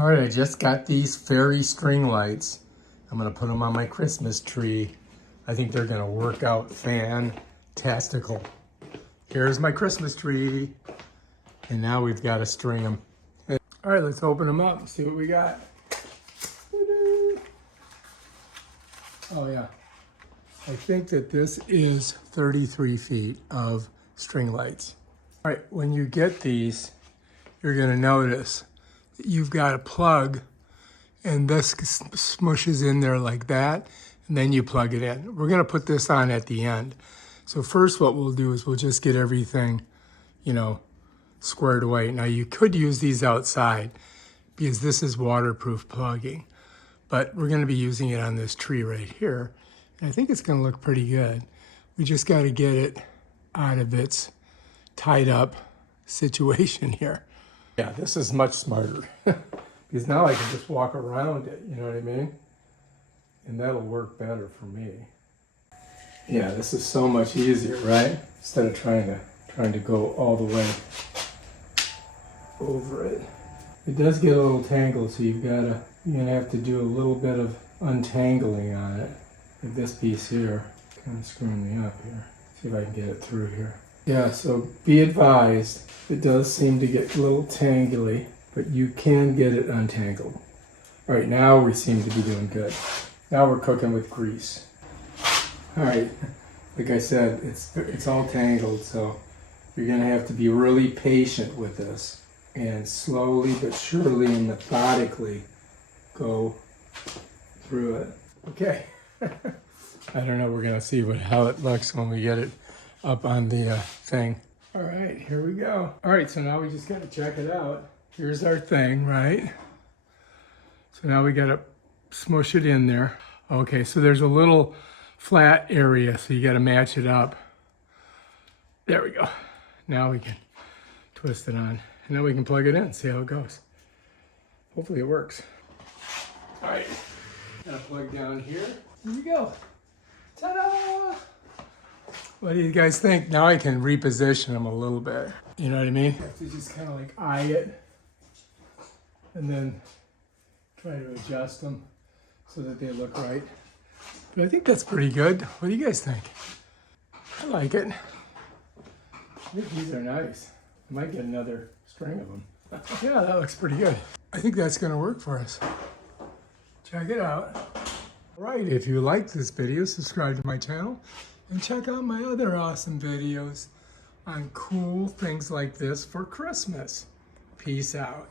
All right, I just got these fairy string lights. I'm gonna put them on my Christmas tree. I think they're gonna work out fantastical. Here's my Christmas tree. And now we've got to string them. All right, let's open them up and see what we got. Oh yeah, I think that this is 33 feet of string lights. All right, when you get these, you're gonna notice that you've got a plug and this smushes in there like that, and then you plug it in. We're gonna put this on at the end. So first what we'll do is we'll just get everything, squared away. Now you could use these outside because this is waterproof plugging, but we're gonna be using it on this tree right here. And I think it's gonna look pretty good. We just gotta get it out of its tied up situation here. Yeah, this is much smarter because now I can just walk around it, you know what I mean? And that'll work better for me. Yeah, this is so much easier, right? Instead of trying to go all the way over it. It does get a little tangled, so you're gonna have to do a little bit of untangling on it. Like this piece here, kind of screwing me up here. See if I can get it through here. Yeah, so be advised, it does seem to get a little tangly, but you can get it untangled. All right, now we seem to be doing good. Now we're cooking with grease. All right, like I said, it's all tangled, so you're gonna have to be really patient with this and slowly but surely and methodically go through it. Okay, I don't know, we're gonna see how it looks when we get it up on the thing. All right, here we go. All right, so now we just gotta check it out. Here's our thing, right? So now we gotta smush it in there. Okay, so there's a little flat area, so you got to match it up. There we go. Now we can twist it on, and then we can plug it in, see how it goes. Hopefully it works. All right, got a plug down here. Here we go. Ta-da! What do you guys think? Now I can reposition them a little bit. You know what I mean? You have to just kind of like eye it, and then try to adjust them so that they look right. But I think that's pretty good. What do you guys think? I like it. I think these are nice. I might get another string of them. Yeah, that looks pretty good. I think that's gonna work for us. Check it out. All right, if you liked this video, subscribe to my channel and check out my other awesome videos on cool things like this for Christmas. Peace out.